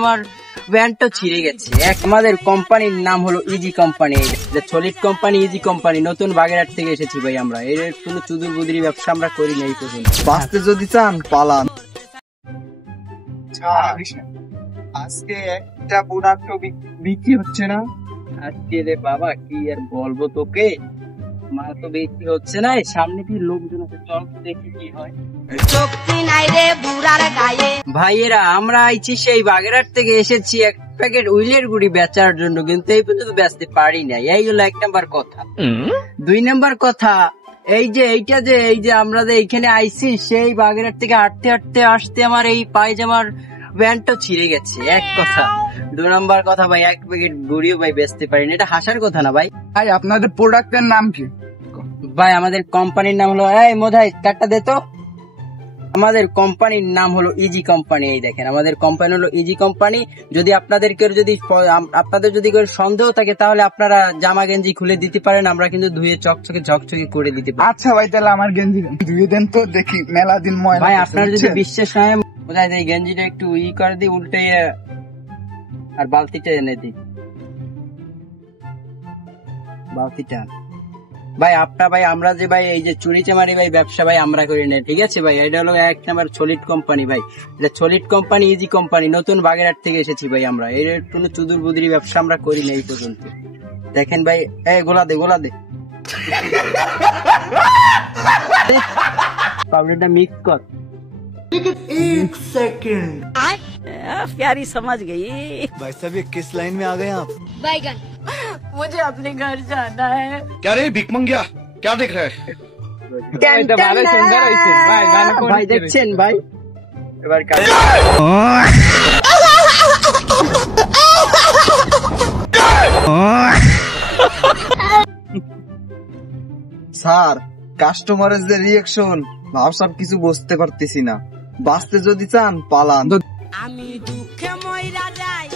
আমার ব্যান্ডটা ছিঁড়ে গেছে। আমাদের কোম্পানির নাম হলো easy company, solid company, easy company, নতুন বাগেরহাট থেকে এসেছি ভাই আমরা। এর কোনো চুদুর বুদুরি ব্যবসা আমরা করি না এই পর্যন্ত। বাঁচতে যদি চান পালান। আজকে একটা প্রোডাক্ট বিক্রি হচ্ছে না। আজকে রে বাবা কি আর বলবো তোকে, মাল তো বিক্রি হচ্ছে না। সামনে কি লোকজন আছে, চল দেখি কি হয়। ভাইয়েরা আমরা আইছি সেই বাগেরহাট থেকে এসেছি এক প্যাকেট উইলের গুড়ি বেচার জন্য, কিন্তু এই পর্যন্ত বেচতে পারি না। এইগুলো 1 নাম্বার কথা। 2 নাম্বার কথা, এই যে আমরা যে এইখানে আইছি সেই বাগেরহাট থেকে হাঁটতে হাঁটতে আসতে আমার এই পায়জামার ব্যান্ডটা ছিঁড়ে গেছে, এক কথা। 2 নাম্বার কথা ভাই, 1 প্যাকেট গুড়িও ভাই বেচতে পারি না। এটা হাসার কথা না ভাই। ভাই আপনাদের প্রোডাক্টের নাম কি? ভাই আমাদের কোম্পানির নাম হলো, এই মোধাই কাটটা দে তো। আমাদের কোম্পানির নাম হলো ইজি কোম্পানি। এই দেখেন আমাদের কোম্পানি হলো ইজি কোম্পানি। যদি আপনাদের কেউ সন্দেহ থাকে তাহলে আপনারা জামা গেঞ্জি খুলে দিতে পারেন, আমরা কিন্তু ধুয়ে ঝকঝকে করে দিতে পারি। আচ্ছা ভাই তাহলে আমার গেঞ্জি ধুয়ে দেন তো দেখি, মেলা দিন ময়লা। ভাই আপনার যদি বিশ্বাস হয় বোঝায় এই গেঞ্জিটা একটু করে দিই, উল্টে আর বালতিটা এনে দিই, বালতিটা। ভাই আমরা যে ভাই এই যে চুরি চামারি ভাই ব্যবসা ভাই আমরা করি না, ঠিক আছে ভাই। এটা হলো 1 নাম্বার সলিড কোম্পানি ভাই, এটা সলিড কোম্পানি, ইজি কোম্পানি, নতুন বাগেরহাট থেকে এসেছি ভাই আমরা। এর কোনো চুদুর বুদুরি ব্যবসা আমরা করি না এই পর্যন্ত। দেখেন ভাই, গোলা দে পাউডারটা মিক্স কর। 1 सेकंड प्यारी समझ गई। भाई साहब ये किस लाइन में आ गए आप? बैगन, मुझे अपने घर जाना है। क्या रे भिक मंगिया, क्या देख रहा है? ভাই দেখছেন ভাই, এবার স্যার কাস্টমারের যে রিঅ্যাকশন ভাবসাব কিছু বুঝতে পারতেছি না। বাঁচতে যদি চান পালান। আমি দুঃখে মইরা যাই।